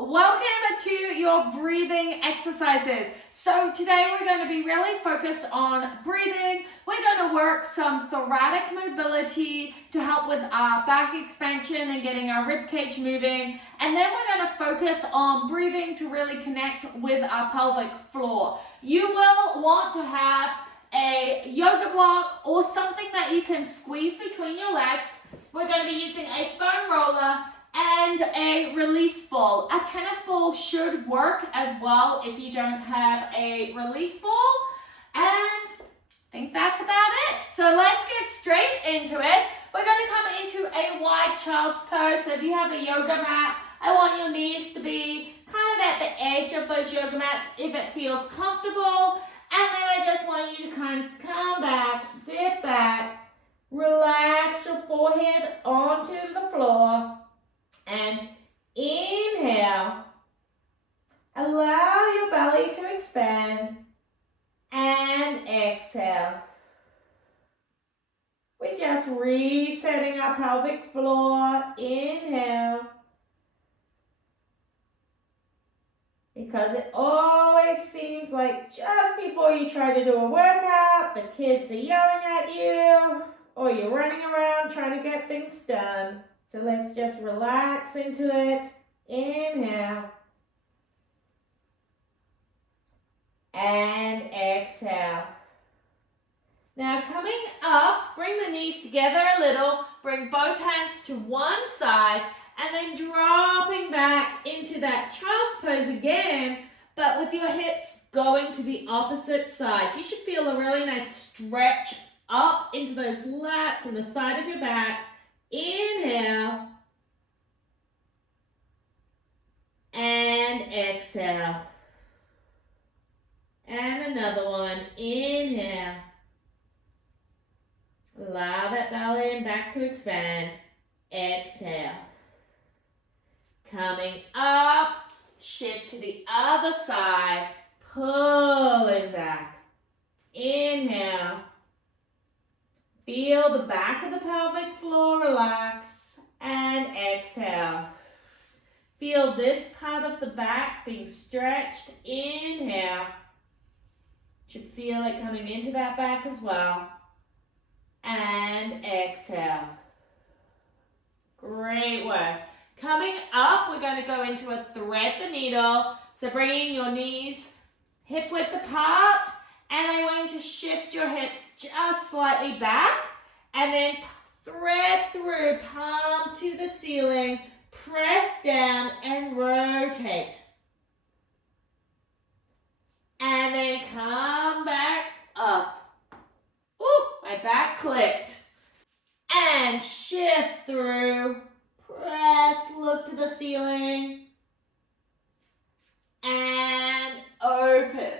Welcome to your breathing exercises. So today we're going to be really focused on breathing. We're going to work some thoracic mobility to help with our back expansion and getting our rib cage moving. And then we're going to focus on breathing to really connect with our pelvic floor. You will want to have a yoga block or something that you can squeeze between your legs. We're going to be using a foam roller and a release ball. A tennis ball should work as well if you don't have a release ball. And I think that's about it. So let's get straight into it. We're going to come into a wide child's pose. So if you have a yoga mat, I want your knees to be kind of at the edge of those yoga mats if it feels comfortable. And then I just want you to kind of come back, sit back, relax your forehead onto the floor. And inhale, allow your belly to expand, and exhale. We're just resetting our pelvic floor. Inhale, because it always seems like just before you try to do a workout, the kids are yelling at you, or you're running around trying to get things done. So let's just relax into it. Inhale. And exhale. Now coming up, bring the knees together a little. Bring both hands to one side. And then dropping back into that child's pose again. But with your hips going to the opposite side. You should feel a really nice stretch up into those lats and the side of your back. Inhale, and exhale, and another one. Inhale, allow that belly and back to expand. Exhale, coming up, shift to the other side, pulling back. Inhale. Feel the back of the pelvic floor relax, and exhale. Feel this part of the back being stretched. Inhale. Should feel it coming into that back as well. And exhale. Great work. Coming up, we're going to go into a thread the needle. So bringing your knees hip width apart. And I want you to shift your hips just slightly back and then thread through, palm to the ceiling, press down and rotate. And then come back up. Ooh, my back clicked. And shift through, press, look to the ceiling, and open.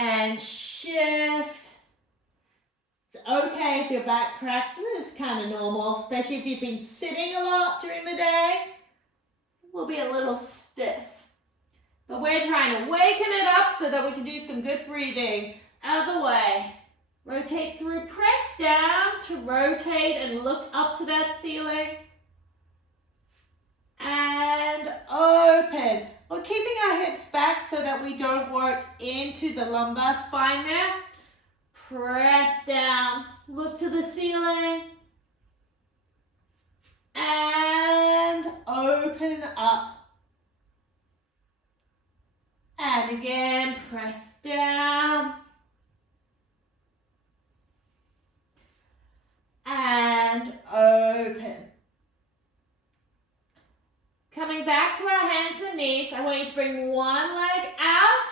And shift. It's okay if your back cracks. This is kind of normal, especially if you've been sitting a lot during the day. It will be a little stiff. But we're trying to waken it up so that we can do some good breathing. Out of the way. Rotate through, press down to rotate and look up to that ceiling. And open. We're keeping our hips back so that we don't work into the lumbar spine there. Press down, look to the ceiling, and open up. And again, press down, and open. Coming back to our hands and knees, I want you to bring one leg out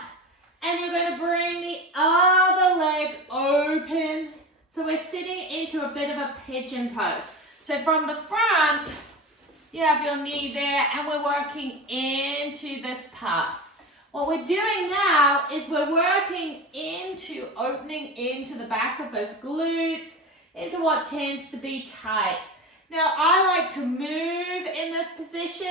and you're going to bring the other leg open. So we're sitting into a bit of a pigeon pose. So from the front, you have your knee there and we're working into this part. What we're doing now is we're working into opening into the back of those glutes, into what tends to be tight. Now, I like to move in this position.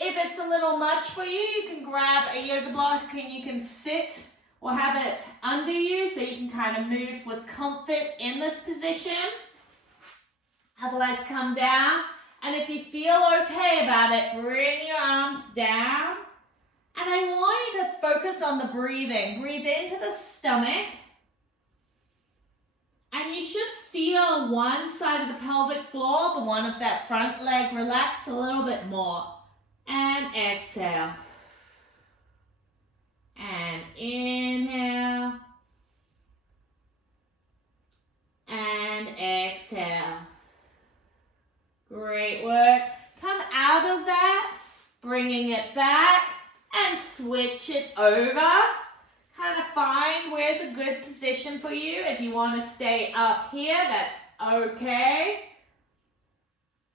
If it's a little much for you, you can grab a yoga block and you can sit or have it under you so you can kind of move with comfort in this position. Otherwise, come down And if you feel okay about it, bring your arms down. And I want you to focus on the breathing. Breathe into the stomach. And you should feel one side of the pelvic floor, the one of that front leg, relax a little bit more. And exhale. And inhale. And exhale. Great work. Come out of that, bringing it back, and switch it over. Kind of find where's a good position for you. If you want to stay up here, that's okay.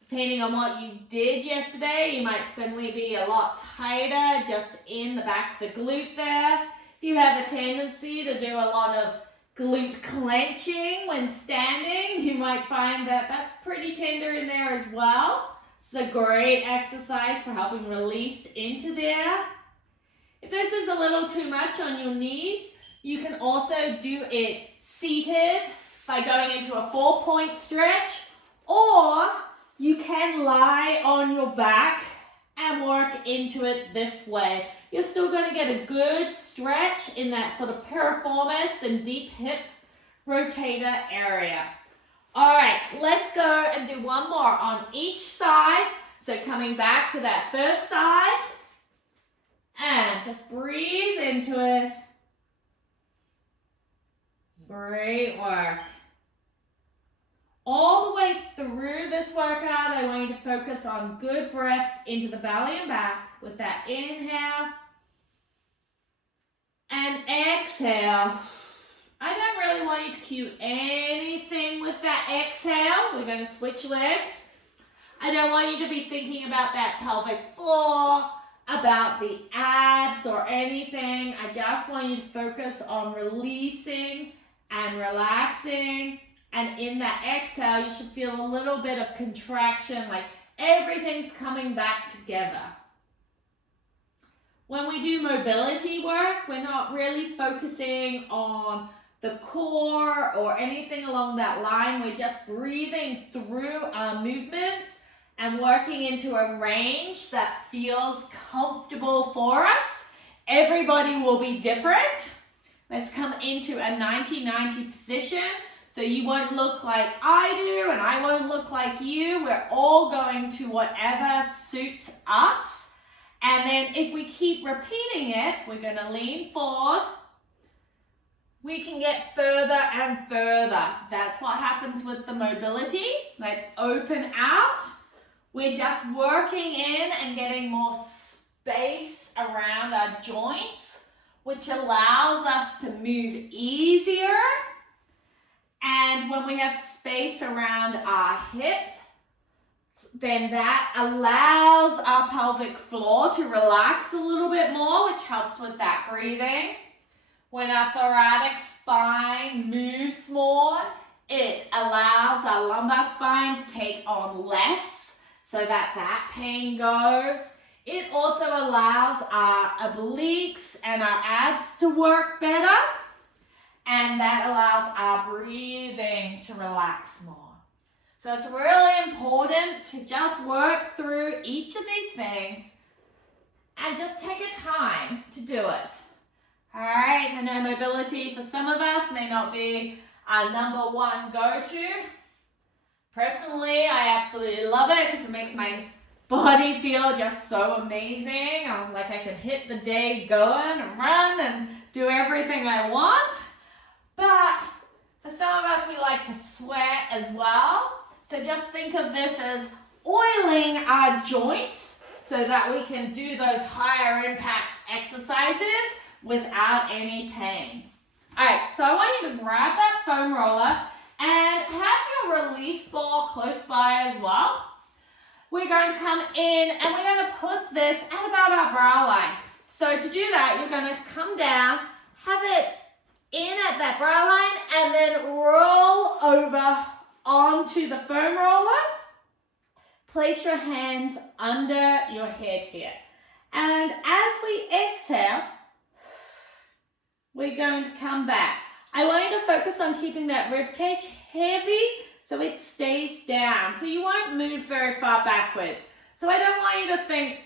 Depending on what you did yesterday, you might suddenly be a lot tighter just in the back of the glute there. If you have a tendency to do a lot of glute clenching when standing, you might find that that's pretty tender in there as well. It's a great exercise for helping release into there. If this is a little too much on your knees, you can also do it seated by going into a 4-point stretch, or you can lie on your back and work into it this way. You're still going to get a good stretch in that sort of piriformis and deep hip rotator area. All right, let's go and do one more on each side. So coming back to that first side, and just breathe into it. Great work. All the way through this workout, I want you to focus on good breaths into the belly and back with that inhale and exhale. I don't really want you to cue anything with that exhale. We're going to switch legs. I don't want you to be thinking about that pelvic floor, about the abs or anything. I just want you to focus on releasing and relaxing. And in that exhale, you should feel a little bit of contraction, like everything's coming back together. When we do mobility work, we're not really focusing on the core or anything along that line. We're just breathing through our movements and working into a range that feels comfortable for us. Everybody will be different. Let's come into a 90-90 position. So you won't look like I do and I won't look like you. We're all going to whatever suits us. And then if we keep repeating it, we're going to lean forward. We can get further and further. That's what happens with the mobility. Let's open out. We're just working in and getting more space around our joints, which allows us to move easier. And when we have space around our hip, then that allows our pelvic floor to relax a little bit more, which helps with that breathing. When our thoracic spine moves more, it allows our lumbar spine to take on less so that that pain goes. It also allows our obliques and our abs to work better. And that allows our breathing to relax more. So it's really important to just work through each of these things and just take a time to do it. All right, I know mobility for some of us may not be our number one go-to. Personally, I absolutely love it because it makes my body feel just so amazing. Like I can hit the day going and run and do everything I want. But for some of us, we like to sweat as well. So just think of this as oiling our joints so that we can do those higher impact exercises without any pain. All right, so I want you to grab that foam roller and have your release ball close by as well. We're going to come in and we're going to put this at about our brow line. So to do that, you're going to come down, have it in at that brow line, and then roll over onto the foam roller. Place your hands under your head here. And as we exhale, we're going to come back. I want you to focus on keeping that rib cage heavy so it stays down. So you won't move very far backwards. So I don't want you to think,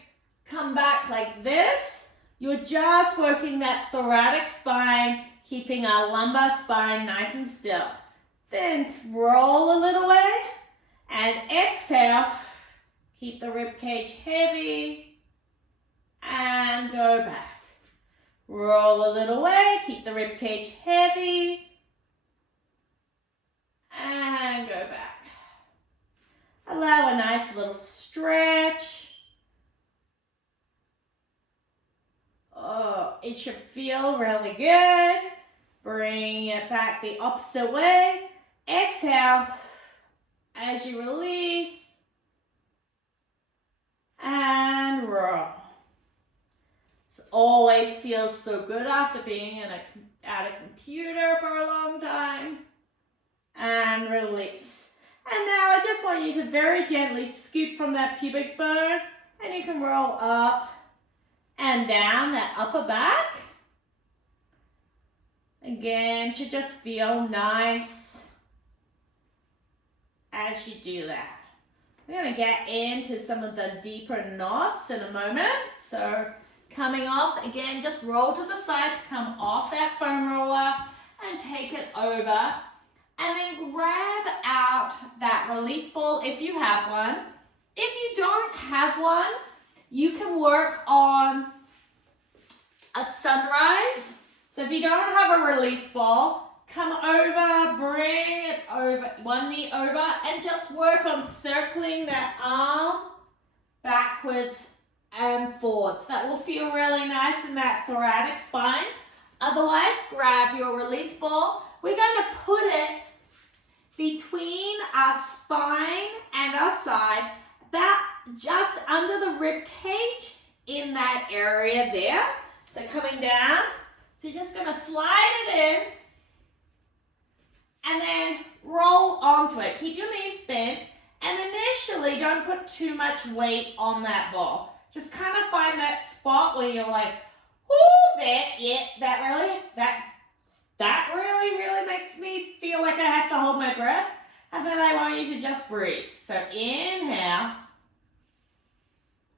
come back like this. You're just working that thoracic spine, keeping our lumbar spine nice and still. Then roll a little way and exhale. Keep the rib cage heavy and go back. Roll a little way, keep the rib cage heavy and go back. Allow a nice little stretch. Oh, it should feel really good. Bring it back the opposite way. Exhale as you release and roll. It always feels so good after being at a computer for a long time. And release. And now I just want you to very gently scoop from that pubic bone, and you can roll up and down that upper back. Again, should just feel nice as you do that. We're going to get into some of the deeper knots in a moment. So coming off, again, just roll to the side to come off that foam roller and take it over. And then grab out that release ball if you have one. If you don't have one, you can work on a sunrise. So if you don't have a release ball, come over, bring it over, one knee over, and just work on circling that arm backwards and forwards. That will feel really nice in that thoracic spine. Otherwise, grab your release ball. We're going to put it between our spine and our side, about just under the rib cage in that area there. So coming down, so you're just going to slide it in and then roll onto it. Keep your knees bent, and initially don't put too much weight on that ball. Just kind of find that spot where you're like, ooh, that really makes me feel like I have to hold my breath. And then I want you to just breathe. So inhale.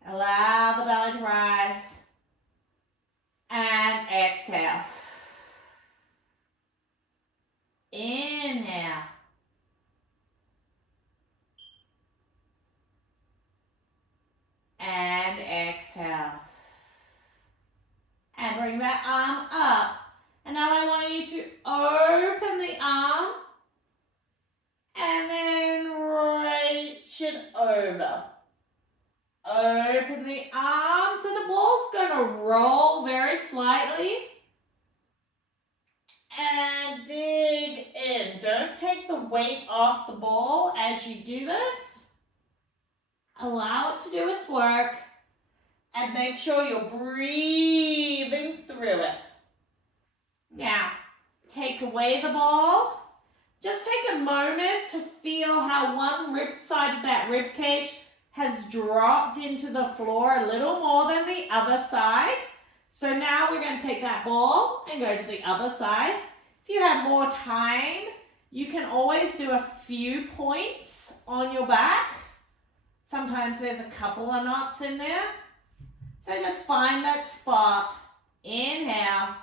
Allow the belly to rise. And exhale. Inhale. And exhale. And bring that arm up. And now I want you to open the arm and then reach it over. Open the arm. So the ball's going to roll very slightly. And dig in. Don't take the weight off the ball as you do this. Allow it to do its work. And make sure you're breathing through it. Now, take away the ball. Just take a moment to feel how one rib side of that rib cage has dropped into the floor a little more than the other side. So now we're going to take that ball and go to the other side. If you have more time, you can always do a few points on your back. Sometimes there's a couple of knots in there. So just find that spot. Inhale.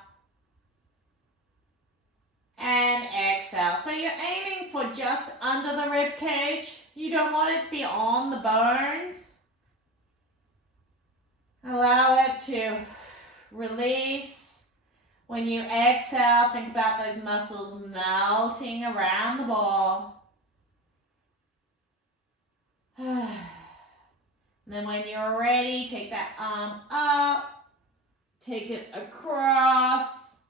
And exhale. So you're aiming for just under the rib cage. You don't want it to be on the bones. Allow it to release. When you exhale, think about those muscles melting around the ball. And then when you're ready, take that arm up, take it across,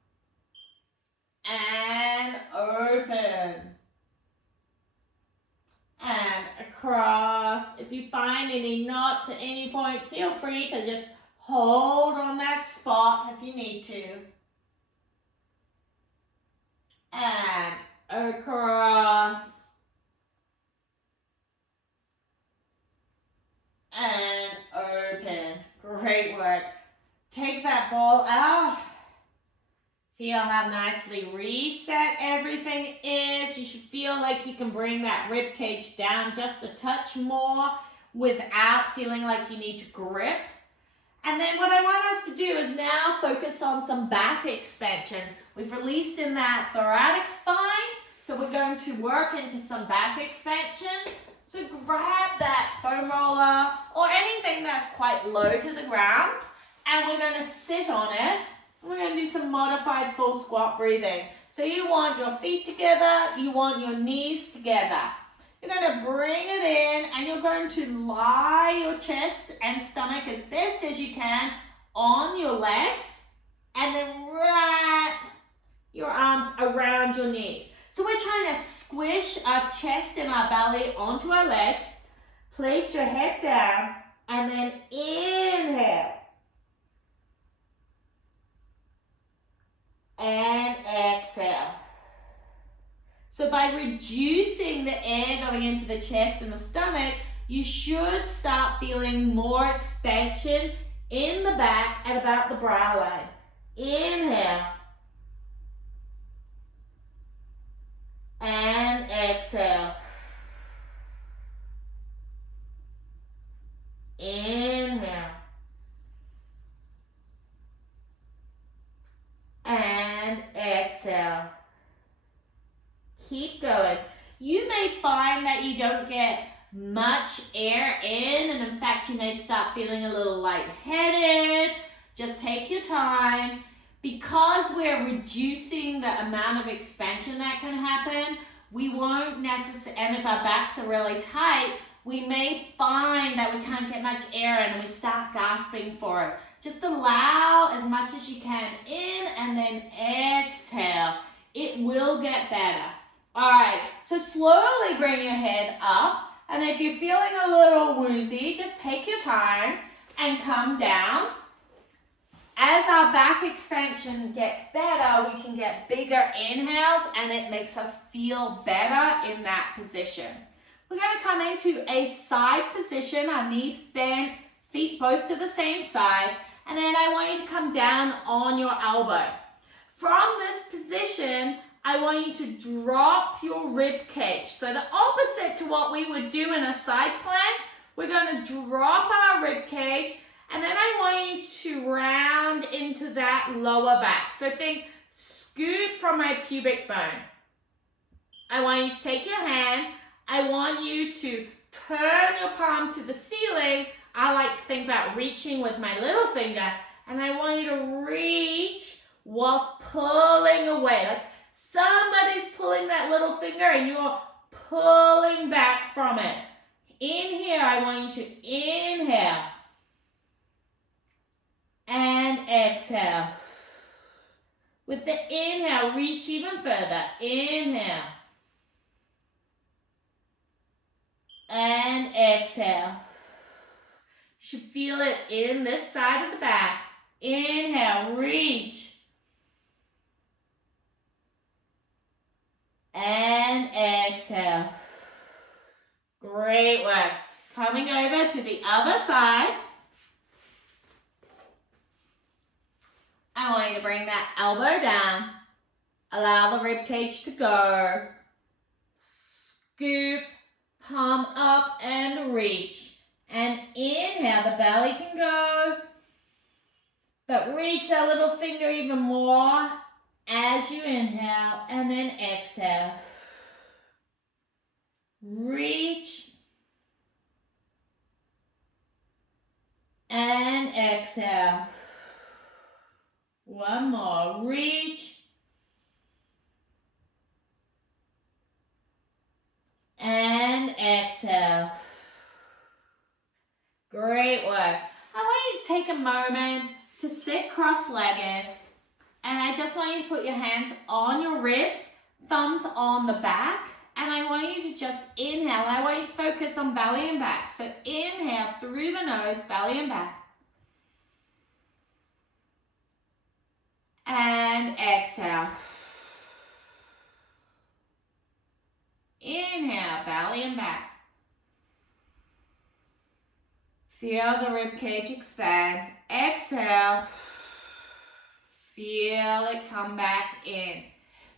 and open. And across. If you find any knots at any point, feel free to just hold on that spot if you need to. And across. And open. Great work. Take that ball out. Feel how nicely reset everything is. You should feel like you can bring that rib cage down just a touch more without feeling like you need to grip. And then what I want us to do is now focus on some back extension. We've released in that thoracic spine, so we're going to work into some back extension. So grab that foam roller or anything that's quite low to the ground, and we're going to sit on it. We're going to do some modified full squat breathing. So you want your feet together, you want your knees together. You're going to bring it in and you're going to lie your chest and stomach as best as you can on your legs and then wrap your arms around your knees. So we're trying to squish our chest and our belly onto our legs. Place your head down and then inhale. And exhale. So by reducing the air going into the chest and the stomach, you should start feeling more expansion in the back at about the brow line. Inhale. And exhale. Inhale. And exhale. Keep going. You may find that you don't get much air in, and in fact you may start feeling a little lightheaded. Just take your time. Because we're reducing the amount of expansion that can happen, we won't necessarily, and if our backs are really tight, we may find that we can't get much air in and we start gasping for it. Just allow as much as you can in and then exhale. It will get better. All right, so slowly bring your head up, and if you're feeling a little woozy, just take your time and come down. As our back extension gets better, we can get bigger inhales and it makes us feel better in that position. We're going to come into a side position, our knees bent, feet both to the same side, and then I want you to come down on your elbow. From this position, I want you to drop your rib cage. So the opposite to what we would do in a side plank, we're going to drop our rib cage, and then I want you to round into that lower back. So think scoop from my pubic bone. I want you to take your hand. I want you to turn your palm to the ceiling. I like to think about reaching with my little finger. And I want you to reach whilst pulling away. Like somebody's pulling that little finger and you're pulling back from it. In here, I want you to inhale. And exhale. With the inhale, reach even further. Inhale. And exhale. You should feel it in this side of the back. Inhale, reach. And exhale. Great work. Coming over to the other side. I want you to bring that elbow down. Allow the rib cage to go. Scoop, palm up and reach. And inhale, the belly can go. But reach that little finger even more as you inhale and then exhale. Reach. And exhale. One more. Reach. And exhale. Great work. I want you to take a moment to sit cross-legged, and I just want you to put your hands on your ribs, thumbs on the back, and I want you to just inhale. I want you to focus on belly and back. So inhale through the nose, belly and back. And exhale. Inhale, belly and back. Feel the rib cage expand. Exhale. Feel it come back in.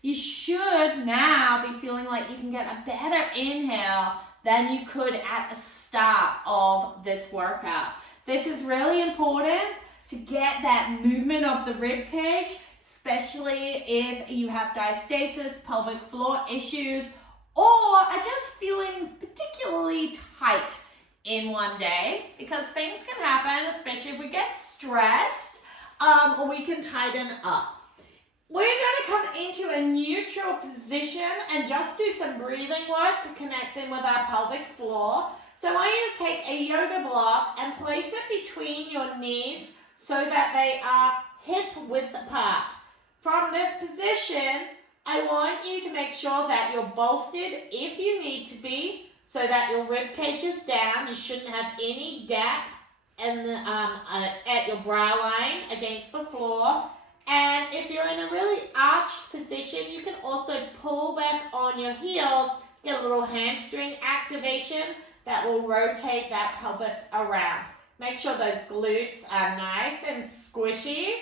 You should now be feeling like you can get a better inhale than you could at the start of this workout. This is really important to get that movement of the rib cage, especially if you have diastasis, pelvic floor issues, or are just feeling particularly tight in one day, because things can happen, especially if we get stressed, or we can tighten up. We're going to come into a neutral position and just do some breathing work to connect in with our pelvic floor. So I want you to take a yoga block and place it between your knees so that they are hip width apart. From this position, I want you to make sure that you're bolstered if you need to be, so that your rib cage is down. You shouldn't have any gap at your brow line against the floor. And if you're in a really arched position, you can also pull back on your heels, get a little hamstring activation that will rotate that pelvis around. Make sure those glutes are nice and squishy.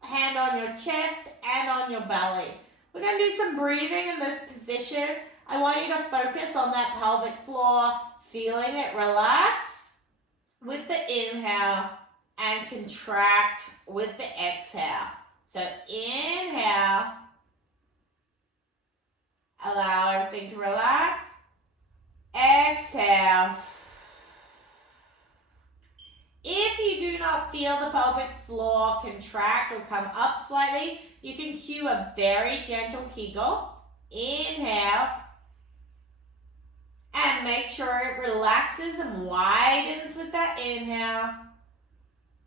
Hand on your chest and on your belly. We're going to do some breathing in this position. I want you to focus on that pelvic floor, feeling it relax with the inhale and contract with the exhale. So inhale, allow everything to relax. Exhale. If you do not feel the pelvic floor contract or come up slightly, you can cue a very gentle Kegel. Inhale. And make sure it relaxes and widens with that inhale.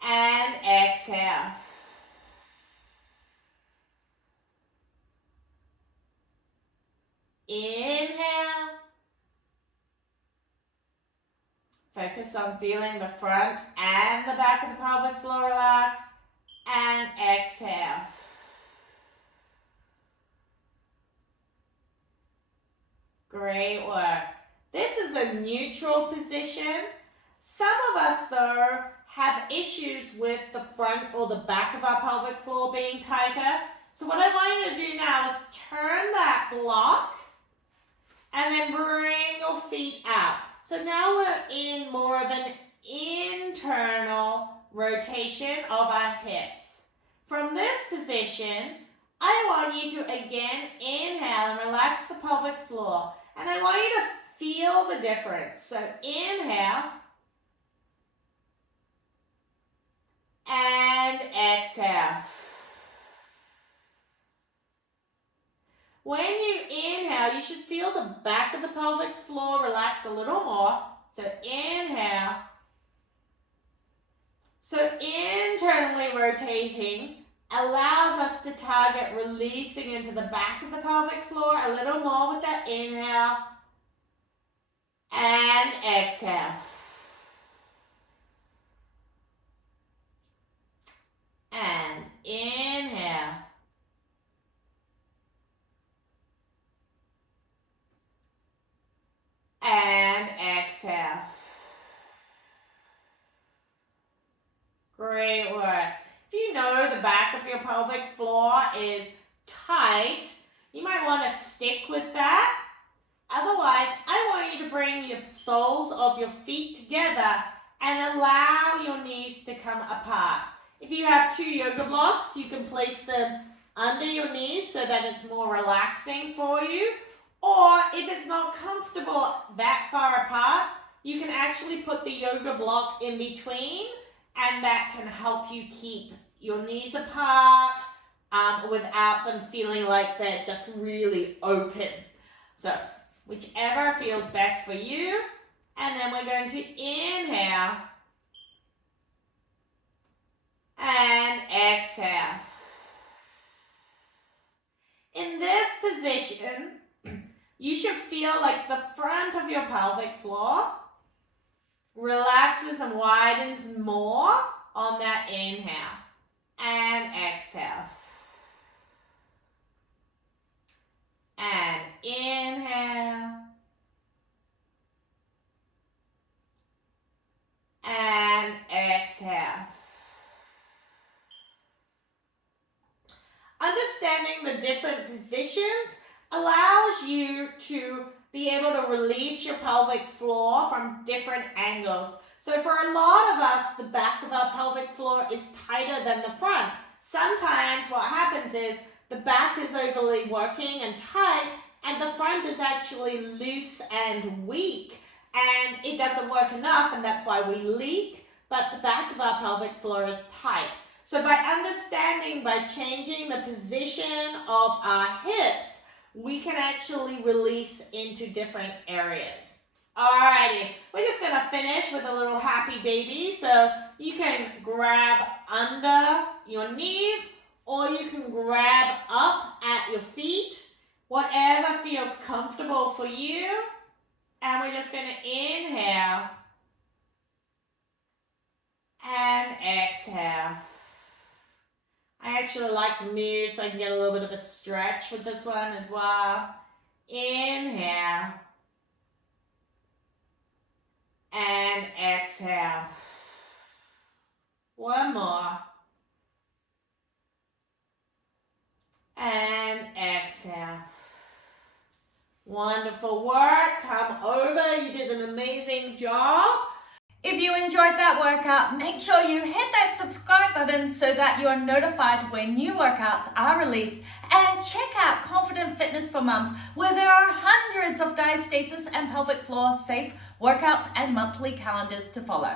And exhale. Inhale. Focus on feeling the front and the back of the pelvic floor relax. And exhale. Great work. This is a neutral position. Some of us, though, have issues with the front or the back of our pelvic floor being tighter. So what I want you to do now is turn that block and then bring your feet out. So now we're in more of an internal rotation of our hips. From this position, I want you to again inhale and relax the pelvic floor. And I want you to feel the difference. So inhale and exhale. When you inhale, you should feel the back of the pelvic floor relax a little more. So inhale. So internally rotating allows us to target releasing into the back of the pelvic floor a little more with that inhale and exhale. And inhale. And exhale. Great work. If you know the back of your pelvic floor is tight, you might want to stick with that. Otherwise, I want you to bring your soles of your feet together and allow your knees to come apart. If you have two yoga blocks, you can place them under your knees so that it's more relaxing for you. Or if it's not comfortable that far apart, you can actually put the yoga block in between, and that can help you keep your knees apart without them feeling like they're just really open. So whichever feels best for you. And then we're going to inhale and exhale. In this position, you should feel like the front of your pelvic floor relaxes and widens more on that inhale and exhale. And inhale. And exhale. Understanding the different positions allows you to be able to release your pelvic floor from different angles. So for a lot of us, the back of our pelvic floor is tighter than the front. Sometimes what happens is the back is overly working and tight, and the front is actually loose and weak, and it doesn't work enough, and that's why we leak, but the back of our pelvic floor is tight. So by understanding, by changing the position of our hips, we can actually release into different areas. Alrighty, we're just gonna finish with a little happy baby. So you can grab under your knees, or you can grab up at your feet, whatever feels comfortable for you. And we're just gonna inhale and exhale. I actually like to move so I can get a little bit of a stretch with this one as well. Inhale and exhale. One more. And exhale. Wonderful work. Come over. You did an amazing job. If you enjoyed that workout, make sure you hit that subscribe button so that you are notified when new workouts are released. And check out Confident Fitness for Mums, where there are hundreds of diastasis and pelvic floor safe workouts and monthly calendars to follow.